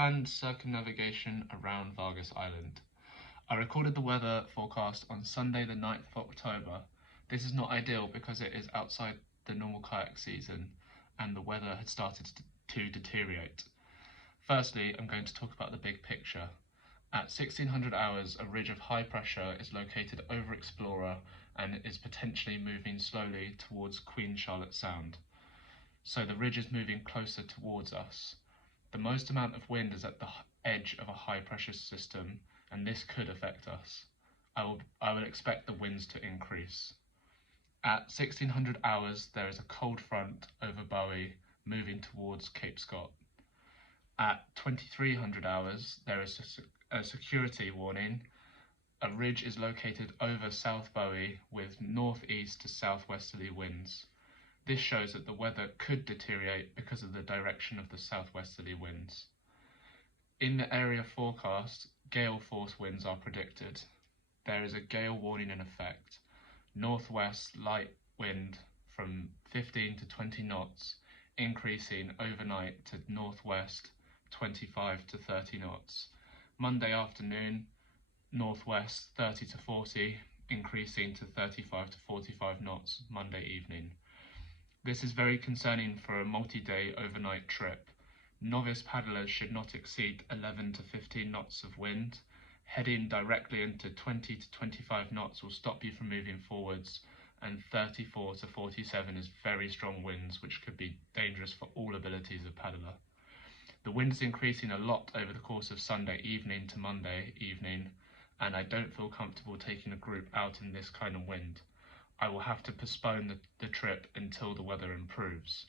planned circumnavigation around Vargas Island. I recorded the weather forecast on Sunday the 9th of October. This is not ideal because it is outside the normal kayak season and the weather had started to deteriorate. Firstly, I'm going to talk about the big picture. At 1600 hours, a ridge of high pressure is located over Explorer and is potentially moving slowly towards Queen Charlotte Sound. So the ridge is moving closer towards us. The most amount of wind is at the edge of a high pressure system, and this could affect us. I would expect the winds to increase. At 1600 hours, there is a cold front over Bowie moving towards Cape Scott. At 2300 hours, there is a security warning. A ridge is located over South Bowie with northeast to southwesterly winds. This shows that the weather could deteriorate because of the direction of the southwesterly winds. In the area forecast, gale force winds are predicted. There is a gale warning in effect. Northwest light wind from 15 to 20 knots, increasing overnight to northwest 25 to 30 knots. Monday afternoon, northwest 30 to 40, increasing to 35 to 45 knots Monday evening. This is very concerning for a multi-day overnight trip. Novice paddlers should not exceed 11 to 15 knots of wind. Heading directly into 20 to 25 knots will stop you from moving forwards, and 34 to 47 is very strong winds, which could be dangerous for all abilities of paddler. The wind is increasing a lot over the course of Sunday evening to Monday evening, and I don't feel comfortable taking a group out in this kind of wind. I will have to postpone the trip until the weather improves.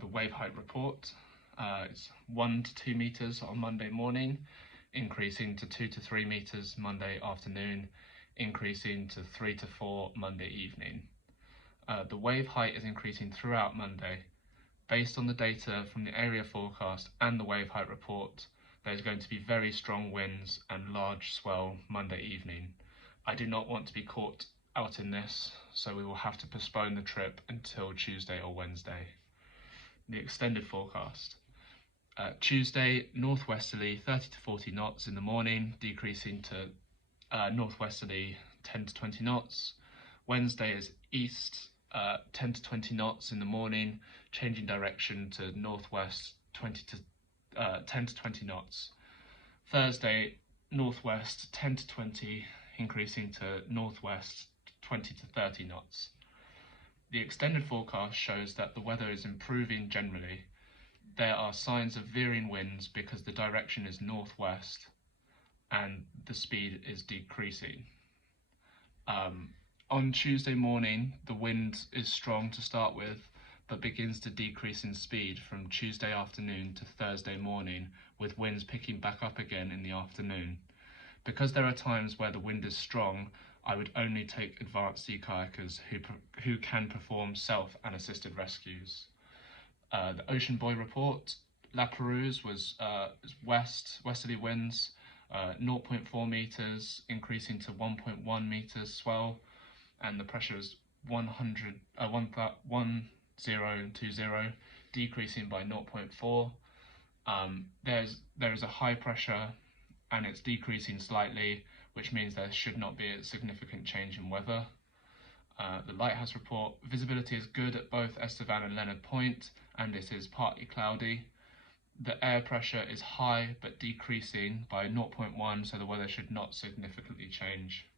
The wave height report is 1 to 2 meters on Monday morning, increasing to 2 to 3 meters Monday afternoon, increasing to 3 to 4 Monday evening. The wave height is increasing throughout Monday. Based on the data from the area forecast and the wave height report, there's going to be very strong winds and large swell Monday evening. I do not want to be caught out in this, so we will have to postpone the trip until Tuesday or Wednesday. The extended forecast. Tuesday, northwesterly 30 to 40 knots in the morning, decreasing to northwesterly 10 to 20 knots. Wednesday is east 10 to 20 knots in the morning, changing direction to northwest 10 to 20 knots. Thursday, northwest 10 to 20, increasing to northwest 20 to 30 knots. The extended forecast shows that the weather is improving generally. There are signs of veering winds because the direction is northwest and the speed is decreasing. On Tuesday morning, the wind is strong to start with, but begins to decrease in speed from Tuesday afternoon to Thursday morning, with winds picking back up again in the afternoon. Because there are times where the wind is strong, I would only take advanced sea kayakers who can perform self and assisted rescues. The Ocean Buoy report, La Perouse was westerly winds, 0.4 meters, increasing to 1.1 meters swell, and the pressure is 1020, decreasing by 0.4. There is a high pressure and it's decreasing slightly, which means there should not be a significant change in weather. The lighthouse report, visibility is good at both Estevan and Leonard Point, and it is partly cloudy. The air pressure is high but decreasing by 0.1, so the weather should not significantly change.